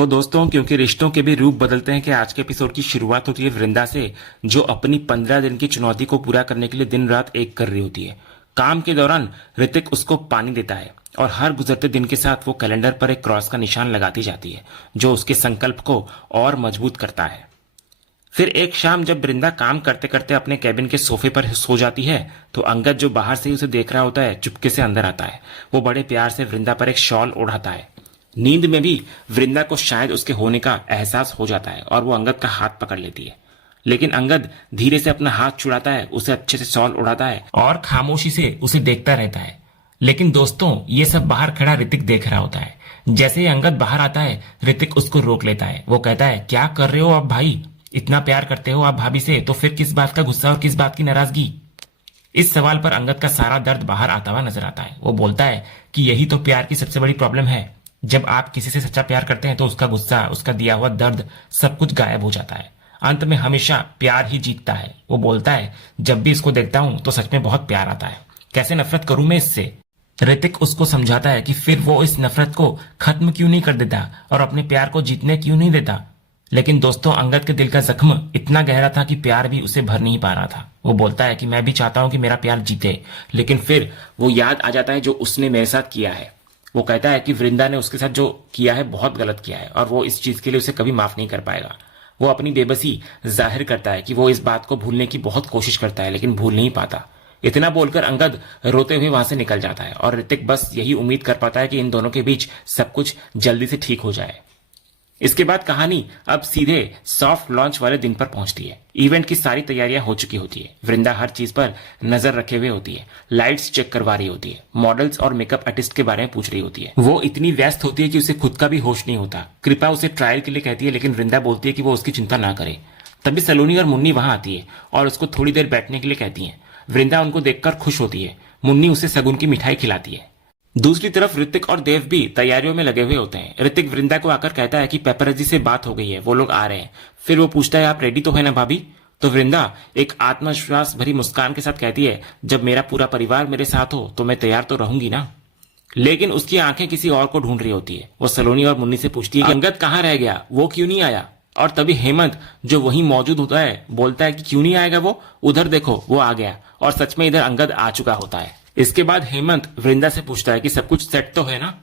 तो दोस्तों, क्योंकि रिश्तों के भी रूप बदलते हैं कि आज के एपिसोड की शुरुआत होती है वृंदा से, जो अपनी 15 दिन की चुनौती को पूरा करने के लिए दिन रात एक कर रही होती है। काम के दौरान ऋतिक उसको पानी देता है और हर गुजरते दिन के साथ वो कैलेंडर पर एक क्रॉस का निशान लगाती जाती है, जो उसके संकल्प को और मजबूत करता है। फिर एक शाम जब वृंदा काम करते करते अपने कैबिन के सोफे पर सो जाती है, तो अंगद, जो बाहर से ही उसे देख रहा होता है, चुपके से अंदर आता है। वो बड़े प्यार से वृंदा पर एक शॉल ओढ़ाता है। नींद में भी वृंदा को शायद उसके होने का एहसास हो जाता है और वो अंगद का हाथ पकड़ लेती है। लेकिन अंगद धीरे से अपना हाथ छुड़ाता है, उसे अच्छे से शॉल उड़ाता है और खामोशी से उसे देखता रहता है। लेकिन दोस्तों, ये सब बाहर खड़ा ऋतिक देख रहा होता है। जैसे ही अंगद बाहर आता है, ऋतिक उसको रोक लेता है। वो कहता है, क्या कर रहे हो आप भाई? इतना प्यार करते हो आप भाभी से, तो फिर किस बात का गुस्सा और किस बात की नाराजगी? इस सवाल पर अंगद का सारा दर्द बाहर आता हुआ नजर आता है। वो बोलता है कि यही तो प्यार की सबसे बड़ी प्रॉब्लम है। जब आप किसी से सच्चा प्यार करते हैं तो उसका गुस्सा, उसका दिया हुआ दर्द, सब कुछ गायब हो जाता है। अंत में हमेशा प्यार ही जीतता है। वो बोलता है, जब भी इसको देखता हूं तो सच में बहुत प्यार आता है। कैसे नफरत करूं मैं इससे? ऋतिक उसको समझाता है कि फिर वो इस नफरत को खत्म क्यों नहीं कर देता और अपने प्यार को जीतने क्यों नहीं देता। लेकिन दोस्तों, अंगद के दिल का जख्म इतना गहरा था कि प्यार भी उसे भर नहीं पा रहा था। वो बोलता है कि मैं भी चाहता हूं कि मेरा प्यार जीते, लेकिन फिर वो याद आ जाता है जो उसने मेरे साथ किया है। वो कहता है कि वृंदा ने उसके साथ जो किया है बहुत गलत किया है और वो इस चीज के लिए उसे कभी माफ नहीं कर पाएगा। वो अपनी बेबसी जाहिर करता है कि वो इस बात को भूलने की बहुत कोशिश करता है, लेकिन भूल नहीं पाता। इतना बोलकर अंगद रोते हुए वहां से निकल जाता है और ऋतिक बस यही उम्मीद कर पाता है कि इन दोनों के बीच सब कुछ जल्दी से ठीक हो जाए। इसके बाद कहानी अब सीधे सॉफ्ट लॉन्च वाले दिन पर पहुंचती है। इवेंट की सारी तैयारियां हो चुकी होती है। वृंदा हर चीज पर नजर रखे हुए होती है, लाइट्स चेक करवा रही होती है, मॉडल्स और मेकअप आर्टिस्ट के बारे में पूछ रही होती है। वो इतनी व्यस्त होती है कि उसे खुद का भी होश नहीं होता। कृपा उसे ट्रायल के लिए कहती है, लेकिन वृंदा बोलती है कि वो उसकी चिंता ना करे। तभी सलोनी और मुन्नी वहां आती है और उसको थोड़ी देर बैठने के लिए कहती है। वृंदा उनको देखकर खुश होती है। मुन्नी उसे सगुन की मिठाई खिलाती है। दूसरी तरफ ऋतिक और देव भी तैयारियों में लगे हुए होते हैं। ऋतिक वृंदा को आकर कहता है कि पेपरजी से बात हो गई है, वो लोग आ रहे हैं। फिर वो पूछता है, आप रेडी तो है ना भाभी? तो वृंदा एक आत्मविश्वास भरी मुस्कान के साथ कहती है, जब मेरा पूरा परिवार मेरे साथ हो तो मैं तैयार तो रहूंगी ना। लेकिन उसकी आंखें किसी और को ढूंढ रही होती है। वो सलोनी और मुन्नी से पूछती है कि अंगद कहाँ रह गया, वो क्यों नहीं आया? और तभी हेमंत, जो वहीं मौजूद होता है, बोलता है कि क्यों नहीं आएगा वो, उधर देखो वो आ गया। और सच में इधर अंगद आ चुका होता है। इसके बाद हेमंत वृंदा से पूछता है कि सब कुछ सेट तो है ना।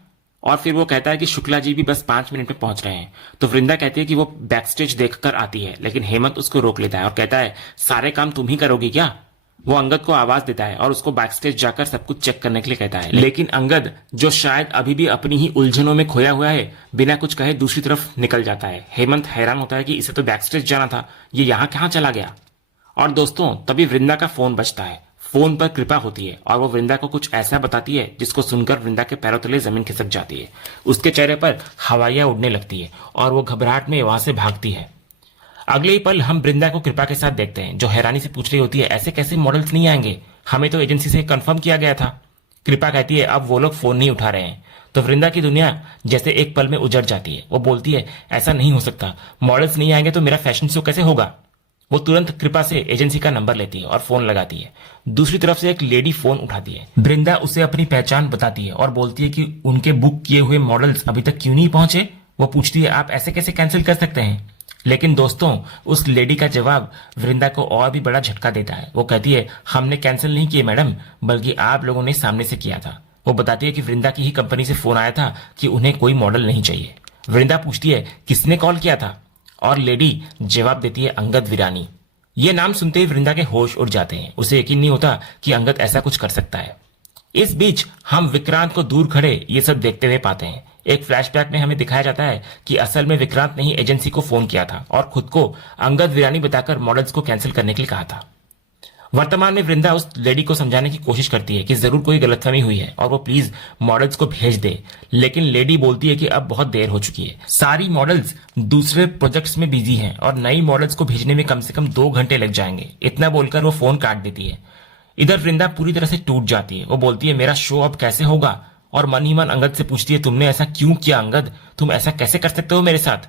और फिर वो कहता है कि शुक्ला जी भी बस 5 मिनट में पहुंच रहे हैं। तो वृंदा कहती है कि वो बैक स्टेज देखकर आती है, लेकिन हेमंत उसको रोक लेता है और कहता है, सारे काम तुम ही करोगी क्या? वो अंगद को आवाज देता है और उसको बैक स्टेज जाकर सब कुछ चेक करने के लिए कहता है। लेकिन अंगद, जो शायद अभी भी अपनी ही उलझनों में खोया हुआ है, बिना कुछ कहे दूसरी तरफ निकल जाता है। हेमंत हैरान होता है कि इसे तो बैक स्टेज जाना था, ये यहाँ कहाँ चला गया। और दोस्तों, तभी वृंदा का फोन बजता है। फोन पर कृपा होती है और वो वृंदा को कुछ ऐसा बताती है जिसको सुनकर वृंदा के पैरों तले जमीन खिसक जाती है। उसके चेहरे पर हवाइयां उड़ने लगती है और वो घबराहट में वहां से भागती है। अगले ही पल हम वृंदा को कृपा के साथ देखते हैं, जो हैरानी से पूछ रही होती है, ऐसे कैसे मॉडल्स नहीं आएंगे? हमें तो एजेंसी से कंफर्म किया गया था। कृपा कहती है, अब वो लोग फोन नहीं उठा रहे हैं। तो वृंदा की दुनिया जैसे एक पल में उजड़ जाती है। वो बोलती है, ऐसा नहीं हो सकता, मॉडल्स नहीं आएंगे तो मेरा फैशन शो कैसे होगा? वो तुरंत कृपा से एजेंसी का नंबर लेती है और फोन लगाती है। दूसरी तरफ से एक लेडी फोन उठाती है। वृंदा उसे अपनी पहचान बताती है और बोलती है कि उनके बुक किए हुए मॉडल्स अभी तक क्यों नहीं पहुंचे। वो पूछती है, आप ऐसे कैसे कैंसिल कर सकते हैं? लेकिन दोस्तों, उस लेडी का जवाब वृंदा को और भी बड़ा झटका देता है। वो कहती है, हमने कैंसिल नहीं किए मैडम, बल्कि आप लोगों ने सामने से किया था। वो बताती है कि वृंदा की ही कंपनी से फोन आया था कि उन्हें कोई मॉडल नहीं चाहिए। वृंदा पूछती है, किसने कॉल किया था? और लेडी जवाब देती है, अंगद विरानी। ये नाम सुनते ही वृंदा के होश उड़ जाते हैं। उसे यकीन नहीं होता कि अंगद ऐसा कुछ कर सकता है। इस बीच हम विक्रांत को दूर खड़े ये सब देखते हुए पाते हैं। एक फ्लैशबैक में हमें दिखाया जाता है कि असल में विक्रांत ने ही एजेंसी को फोन किया था और खुद को अंगद विरानी बताकर मॉडल्स को कैंसिल करने के लिए कहा था। वर्तमान में वृंदा उस लेडी को समझाने की कोशिश करती है कि जरूर कोई गलतफहमी हुई है और वो प्लीज मॉडल्स को भेज दे। लेकिन लेडी बोलती है कि अब बहुत देर हो चुकी है, सारी मॉडल्स दूसरे प्रोजेक्ट्स में बिजी हैं और नई मॉडल्स को भेजने में कम से कम 2 घंटे लग जाएंगे। इतना बोलकर वो फोन काट देती है। इधर वृंदा पूरी तरह से टूट जाती है। वो बोलती है, मेरा शो अब कैसे होगा? और मन ही मन अंगद से पूछती है, तुमने ऐसा क्यों किया अंगद? तुम ऐसा कैसे कर सकते हो मेरे साथ?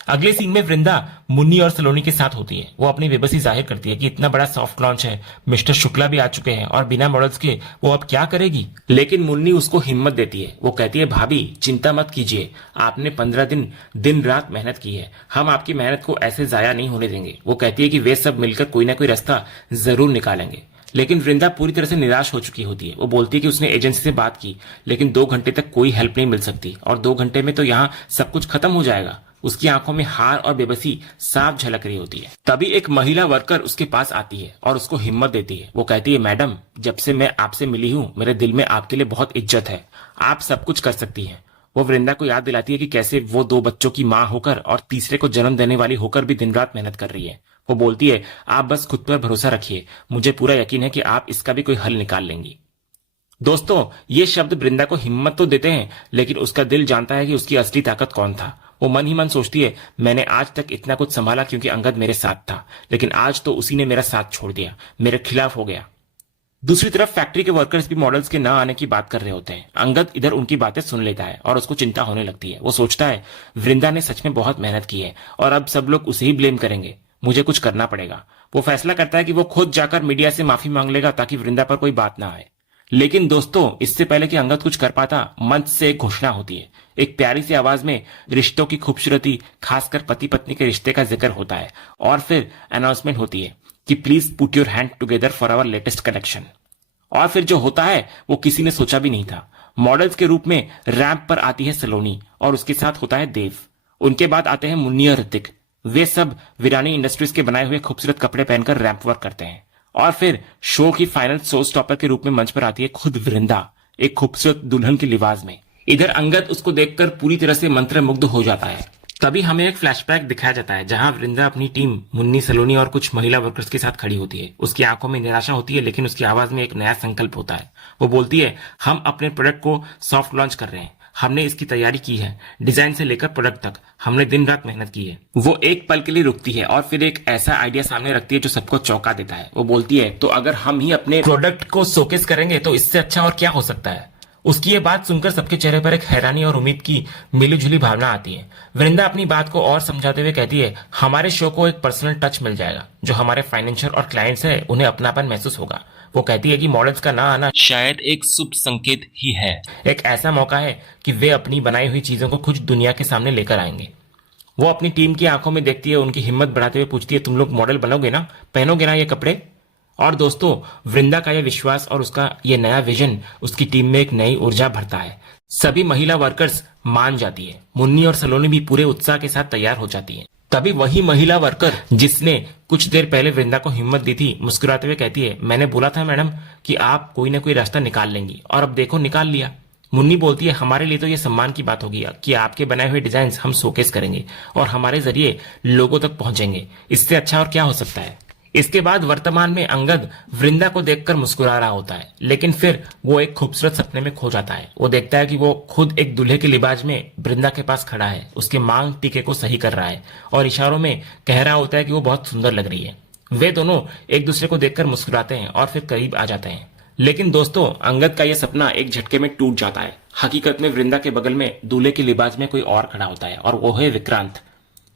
अगले सीन में वृंदा मुन्नी और सलोनी के साथ होती है। वो अपनी बेबसी जाहिर करती है कि इतना बड़ा सॉफ्ट लॉन्च है, मिस्टर शुक्ला भी आ चुके हैं और बिना मॉडल्स के वो अब क्या करेगी। लेकिन मुन्नी उसको हिम्मत देती है। वो कहती है, भाभी चिंता मत कीजिए, आपने 15 दिन दिन रात मेहनत की है, हम आपकी मेहनत को ऐसे जाया नहीं होने देंगे। वो कहती है कि वे सब मिलकर कोई ना कोई रास्ता जरूर निकालेंगे। लेकिन वृंदा पूरी तरह से निराश हो चुकी होती है। वो बोलती है कि उसने एजेंसी से बात की, लेकिन 2 घंटे तक कोई हेल्प नहीं मिल सकती और 2 घंटे में तो यहाँ सब कुछ खत्म हो जाएगा। उसकी आंखों में हार और बेबसी साफ झलक रही होती है। तभी एक महिला वर्कर उसके पास आती है और उसको हिम्मत देती है। वो कहती है, मैडम जब से मैं आपसे मिली हूँ मेरे दिल में आपके लिए बहुत इज्जत है, आप सब कुछ कर सकती हैं। वो वृंदा को याद दिलाती है कि कैसे वो 2 बच्चों की माँ होकर और तीसरे को जन्म देने वाली होकर भी दिन रात मेहनत कर रही है। वो बोलती है, आप बस खुद पर भरोसा रखिए, मुझे पूरा यकीन है कि आप इसका भी कोई हल निकाल लेंगी। दोस्तों, ये शब्द वृंदा को हिम्मत तो देते हैं, लेकिन उसका दिल जानता है कि उसकी असली ताकत कौन था। वो मन ही मन सोचती है, मैंने आज तक इतना कुछ संभाला क्योंकि अंगद मेरे साथ था, लेकिन आज तो उसी ने मेरा साथ छोड़ दिया, मेरे खिलाफ हो गया। दूसरी तरफ फैक्ट्री के वर्कर्स भी मॉडल्स के न आने की बात कर रहे होते हैं। अंगद इधर उनकी बातें सुन लेता है और उसको चिंता होने लगती है। वो सोचता है, वृंदा ने सच में बहुत मेहनत की है और अब सब लोग उसे ही ब्लेम करेंगे, मुझे कुछ करना पड़ेगा। वो फैसला करता है कि वो खुद जाकर मीडिया से माफी मांग लेगा ताकि वृंदा पर कोई बात ना आए। लेकिन दोस्तों, इससे पहले कि अंगद कुछ कर पाता, मंच से एक घोषणा होती है। एक प्यारी सी आवाज में रिश्तों की खूबसूरती, खासकर पति पत्नी के रिश्ते का जिक्र होता है और फिर अनाउंसमेंट होती है कि please put your hand together for our latest collection. और फिर जो होता है वो किसी ने सोचा भी नहीं था। मॉडल्स के रूप में रैंप पर आती है सलोनी और उसके साथ होता है देव। उनके बाद आते हैं मुन्नी और ऋतिक। वे सब वीरानी इंडस्ट्रीज के बनाए हुए खूबसूरत कपड़े पहनकर रैंप वर्क करते हैं। और फिर शो की फाइनल शो स्टॉपर के रूप में मंच पर आती है खुद वृंदा, एक खूबसूरत दुल्हन के लिबास में। इधर अंगद उसको देखकर पूरी तरह से मंत्रमुग्ध हो जाता है। तभी हमें एक फ्लैशबैक दिखाया जाता है जहां वृंदा अपनी टीम मुन्नी, सलोनी और कुछ महिला वर्कर्स के साथ खड़ी होती है। उसकी आंखों में निराशा होती है, लेकिन उसकी आवाज में एक नया संकल्प होता है। वो बोलती है, हम अपने प्रोडक्ट को सॉफ्ट लॉन्च कर रहे हैं, हमने इसकी तैयारी की है, डिजाइन से लेकर प्रोडक्ट तक हमने दिन रात मेहनत की है। वो एक पल के लिए रुकती है और फिर एक ऐसा आइडिया सामने रखती है जो सबको चौंका देता है। वो बोलती है, तो अगर हम ही अपने प्रोडक्ट को शोकेस करेंगे तो इससे अच्छा और क्या हो सकता है। उसकी ये बात सुनकर सबके चेहरे पर एक हैरानी और उम्मीद की मिलीजुली भावना आती है। वृंदा अपनी बात को और समझाते हुए कहती है, हमारे शो को एक पर्सनल टच मिल जाएगा, जो हमारे फाइनेंशियल और क्लाइंट्स है उन्हें अपनापन महसूस होगा। वो कहती है कि मॉडल्स का ना आना शायद एक शुभ संकेत ही है, एक ऐसा मौका है कि वे अपनी बनाई हुई चीजों को कुछ दुनिया के सामने लेकर आएंगे। वो अपनी टीम की आंखों में देखती है, उनकी हिम्मत बढ़ाते हुए पूछती है, तुम लोग मॉडल बनोगे ना, पहनोगे ना ये कपड़े। और दोस्तों, वृंदा का यह विश्वास और उसका ये नया विजन उसकी टीम में एक नई ऊर्जा भरता है। सभी महिला वर्कर्स मान जाती है। मुन्नी और सलोनी भी पूरे उत्साह के साथ तैयार हो जाती है। तभी वही महिला वर्कर जिसने कुछ देर पहले वृंदा को हिम्मत दी थी, मुस्कुराते हुए कहती है, मैंने बोला था मैडम कि आप कोई ना कोई रास्ता निकाल लेंगी, और अब देखो निकाल लिया। मुन्नी बोलती है, हमारे लिए तो ये सम्मान की बात होगी कि आपके बनाए हुए डिजाइन हम शोकेस करेंगे और हमारे जरिए लोगों तक पहुंचेंगे, इससे अच्छा और क्या हो सकता है। इसके बाद वर्तमान में अंगद वृंदा को देखकर मुस्कुरा रहा होता है, लेकिन फिर वो एक खूबसूरत सपने में खो जाता है। वो देखता है कि वो खुद एक दूल्हे के लिबाज में वृंदा के पास खड़ा है, उसके मांग टीके को सही कर रहा है और इशारों में कह रहा होता है कि वो बहुत सुंदर लग रही है। वे दोनों एक दूसरे को देखकर मुस्कुराते हैं और फिर करीब आ जाते हैं। लेकिन दोस्तों, अंगद का यह सपना एक झटके में टूट जाता है। हकीकत में वृंदा के बगल में दूल्हे के लिबाज में कोई और खड़ा होता है और वो है विक्रांत।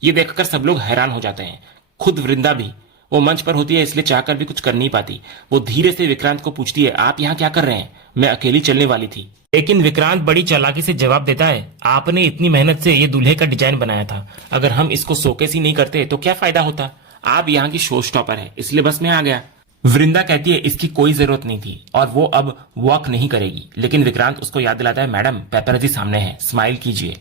ये देखकर सब लोग हैरान हो जाते हैं, खुद वृंदा भी। वो मंच पर होती है, इसलिए चाहकर भी कुछ कर नहीं पाती। वो धीरे से विक्रांत को पूछती है, आप यहाँ क्या कर रहे हैं, मैं अकेली चलने वाली थी। लेकिन विक्रांत बड़ी चालाकी से जवाब देता है, आपने इतनी मेहनत से ये दूल्हे का डिजाइन बनाया था, अगर हम इसको शोकेस ही नहीं करते तो क्या फायदा होता। आप यहाँ की शो स्टॉपर है, इसलिए बस मैं आ गया। वृंदा कहती है, इसकी कोई जरूरत नहीं थी और वो अब वॉक नहीं करेगी। लेकिन विक्रांत उसको याद दिलाता है, मैडम पेपरजी सामने है, स्माइल कीजिए।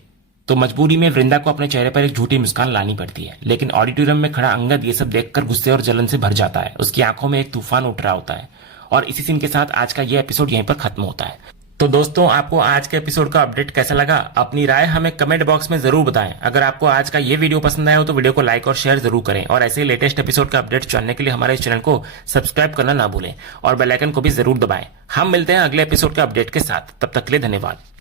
तो मजबूरी में वृंदा को अपने चेहरे पर एक झूठी मुस्कान लानी पड़ती है। लेकिन ऑडिटोरियम में खड़ा अंगद ये सब देखकर गुस्से और जलन से भर जाता है। उसकी आंखों में एक तूफान उठ रहा होता है। और इसी सीन के साथ आज का ये एपिसोड यहीं पर खत्म होता है। तो दोस्तों, आपको आज के एपिसोड का अपडेट कैसा लगा, अपनी राय हमें कमेंट बॉक्स में जरूर बताएं। अगर आपको आज का ये वीडियो पसंद आया हो तो वीडियो को लाइक और शेयर जरूर करें और ऐसे ही लेटेस्ट एपिसोड का अपडेट जानने के लिए हमारे इस चैनल को सब्सक्राइब करना ना भूलें और बेल आइकन को भी जरूर दबाएं। हम मिलते हैं अगले एपिसोड के अपडेट के साथ, तब तक के लिए धन्यवाद।